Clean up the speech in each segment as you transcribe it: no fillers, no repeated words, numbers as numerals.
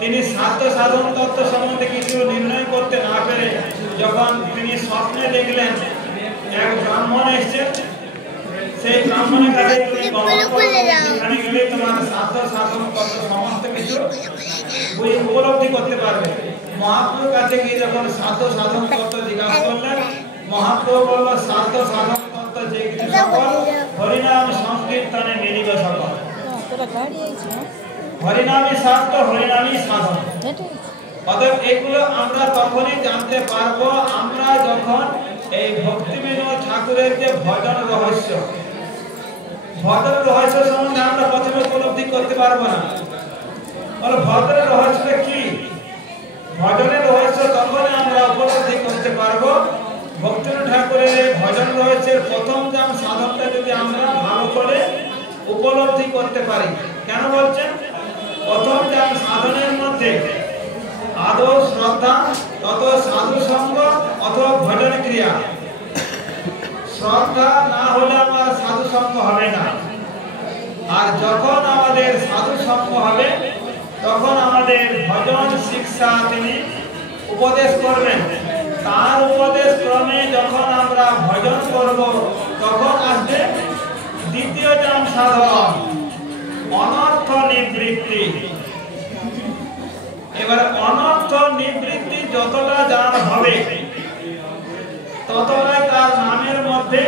তিনি সাধ্য সাধন তত্ত্ব সম্বন্ধে কিছু নির্ণয় করতে না পেরে যখন তিনি স্বপ্নে দেখলেন এক ব্রাহ্মণ এসেছেন, সেই ব্রাহ্মণের কাছে এখানে গেলে তোমার সাধ্য সাধন তত্ত্ব সমস্ত কিছু উপলব্ধি করতে পারবে। মহাপ্রভুর কাছে গিয়ে যখন সাধ্য সাধন তত্ত্ব জিজ্ঞাসা করলেন, মহাপ্রভু বলল সাধ্য সাধন তত্ত্ব যে কিছু সকল হরিনাম সংকীর্তনে মিলিত সকল। হরিনামই সাধ্য, হরিনামই সাধন। অতএব এগুলো আমরা তখনই জানতে পারবো আমরা যখন এই ভক্তিবিনোদ ঠাকুরের যে ভজন রহস্য, ভজন রহস্য সম্বন্ধে আমরা প্রথমে উপলব্ধি করতে পারবো না। বলো ভজনের রহস্যটা কি? ভজনের রহস্য তখনই আমরা উপলব্ধি করতে পারবো ভক্তিবিনোদ ঠাকুরের ভজন রহস্যের প্রথম জাম সাধনটা যদি আমরা ভালো করে উপলব্ধি করতে পারি। কেন বলছেন? প্রথম জাম সাধনের মধ্যে আদৌ শ্রদ্ধা, তত সাধু সঙ্গ অথবা ভজন ক্রিয়া। শ্রদ্ধা না হলে আমার সাধু সঙ্গ হবে না, আর যখন আমাদের সাধু সঙ্গ হবে তখন আমাদের ভজন শিক্ষা তিনি উপদেশ করবেন। তার উপদেশ ক্রমে যখন আমরা ভজন করব তখন আসবে দ্বিতীয় জাম সাধন, অনর্থ নিবৃত্তি। এবার অনর্থ নিবৃত্তি যতটা জানা হবে ততটাই তার নামের মধ্যে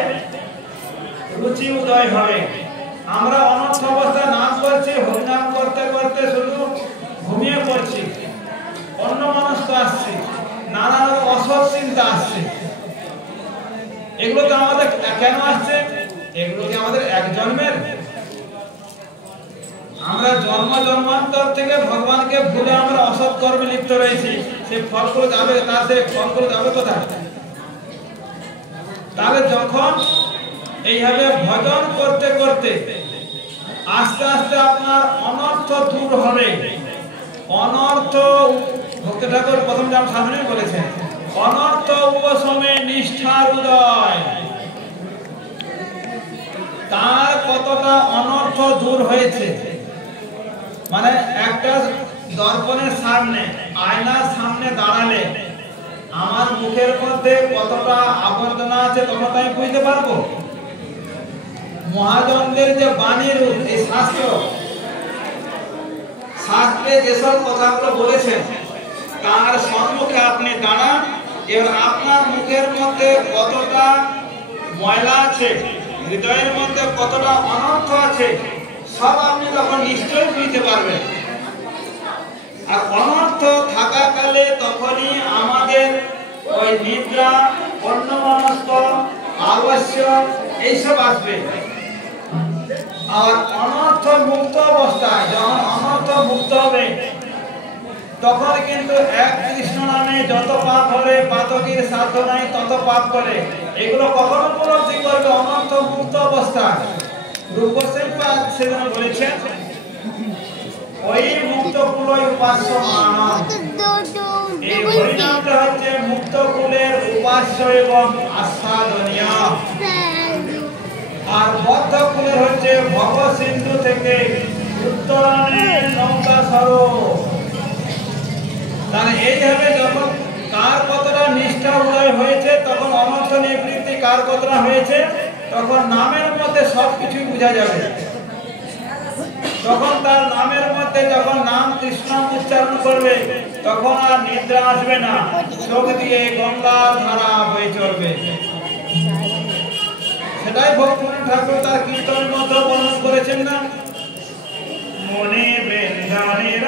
রুচি উদয় হবে। আমরা অনর্থ অবস্থায় নাম করছি, হরিনাম করতে করতে শুধু ঘুমিয়ে পড়ছি, অন্য মানুষ আসছে, নানা রকম অসৎ চিন্তা আসছে। এগুলো তো আমাদের কেন আসছে? এগুলো কি আমাদের এক জন্মের? আমরা জন্ম জন্মান্তর থেকে ভগবানকে ভুলে আমরা অসৎ কর্মে লিপ্ত রয়েছি। সেই ফলগুলো যাবে, তার সেই ফলগুলো যাবে কোথায়? তাহলে যখন এইভাবে ভজন করতে করতে আস্তে আস্তে আপনার অনর্থ দূর হবে। অনর্থ ভক্তি ঠাকুর প্রথম জাম সাধনে বলেছেন, অনর্থ উপশমে নিষ্ঠার উদয়। তার কতটা অনর্থ দূর হয়েছে, মানে একটা দর্পণের সামনে, আয়নার সামনে দাঁড়ালে আমার মুখের মধ্যে কতটা আবর্জনা আছে ততটা আমি বুঝতে পারবো। মহাজনদের যে বাণীর এই শাস্ত্রে যেসব কথাগুলো বলেছেন তার সম্মুখে আপনি দাঁড়ান, এবার আপনার মুখের মধ্যে কতটা ময়লা আছে, হৃদয়ের মধ্যে কতটা অনর্থ আছে সব আপনি তখন নিশ্চয়ই বুঝতে পারবেন। আর অনর্থ থাকাকালে তখনই আমাদের ওই নিদ্রা, অন্যমনস্ক, আবশ্যক এইসব আসবে। আর অনর্থ মুক্ত অবস্থায় যখন অনর্থ মুক্ত হবে তখন কিন্তু এক কৃষ্ণ নামে যত পাপ হবে, পাতকীর সাধ্য নাই তত পাপ করে। এগুলো কখন উপলব্ধি করবে? অনর্থ মুক্ত অবস্থায়। রূপসেনপাদ সেদিন বলেছেন, ওই মুক্ত কুলই উপাস্য মানব। এই হরিনামটা হচ্ছে মুক্ত কুলের উপাস্য এবং আস্বাদনীয়। আর বদ্ধ কুলের হচ্ছে ভব সিন্ধু থেকে উত্তরণে নৌকা স্বরূপ। তাহলে এইভাবে যখন কার কতটা নিষ্ঠা উদয় হয়েছে তখন অনর্থ নিবৃত্তি কার কতটা হয়েছে তখন নামের মধ্যে সবকিছু বোঝা যাবে। তখন তার নামের মধ্যে যখন নাম কৃষ্ণ উচ্চারণ করবে তখন আর নিদ্রা আসবে না, চোখ দিয়ে গঙ্গার ধারা বয়ে চলবে। সেটাই ভক্তিবিনোদ ঠাকুর তার কীর্তনের মধ্যে বর্ণনা করেছেন না, মনে বৃন্দাবনের